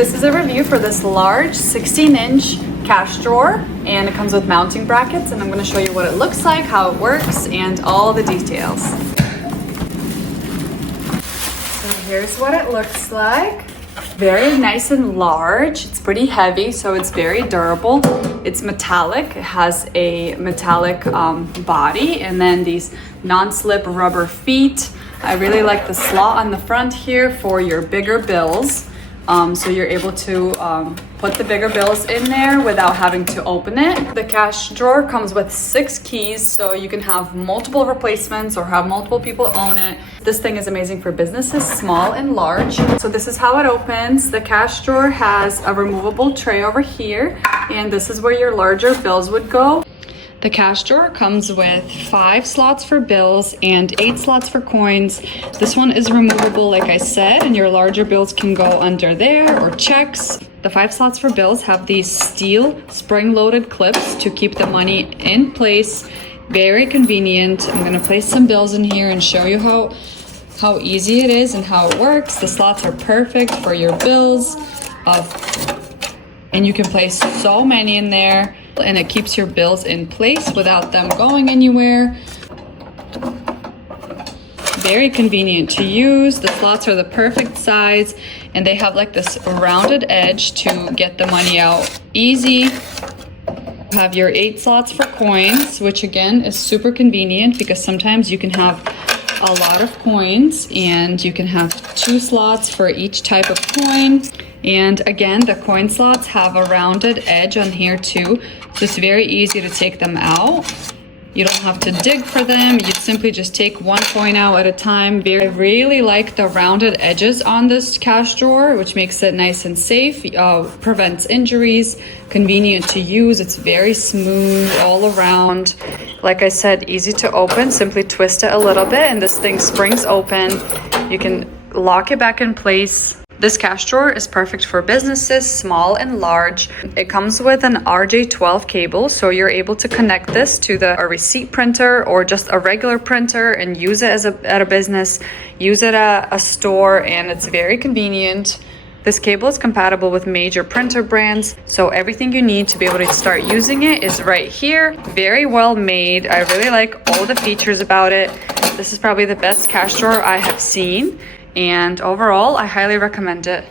This is a review for this large 16-inch cash drawer, and it comes with mounting brackets, and I'm going to show you what it looks like, how it works, and all the details. So here's what it looks like. Very nice and large. It's pretty heavy, so it's very durable. It's metallic. It has a metallic body, and then these non-slip rubber feet. I really like the slot on the front here for your bigger bills. So you're able to put the bigger bills in there without having to open it. The cash drawer comes with 6 keys, so you can have multiple replacements or have multiple people own it. This thing is amazing for businesses, small and large. So this is how it opens. The cash drawer has a removable tray over here, and this is where your larger bills would go. The cash drawer comes with 5 slots for bills and 8 slots for coins. This one is removable, like I said, and your larger bills can go under there, or checks. The 5 slots for bills have these steel spring-loaded clips to keep the money in place. Very convenient. I'm gonna place some bills in here and show you how easy it is and how it works. The slots are perfect for your bills, and you can place so many in there, and it keeps your bills in place without them going anywhere. Very convenient to use. The slots are the perfect size, and they have like this rounded edge to get the money out easy. You have your 8 slots for coins, which again is super convenient because sometimes you can have a lot of coins, and you can have 2 slots for each type of coin. And again, the coin slots have a rounded edge on here too, so it's very easy to take them out. You don't have to dig for them. You simply just take 1 coin out at a time. I really like the rounded edges on this cash drawer, which makes it nice and safe, prevents injuries, convenient to use. It's very smooth all around. Like I said, easy to open. Simply twist it a little bit and this thing springs open. You can lock it back in place. This cash drawer is perfect for businesses, small and large. It comes with an RJ12 cable, so you're able to connect this to a receipt printer or just a regular printer and use it at a business, use it at a store, and it's very convenient. This cable is compatible with major printer brands, so everything you need to be able to start using it is right here. Very well made. I really like all the features about it. This is probably the best cash drawer I have seen. And overall, I highly recommend it.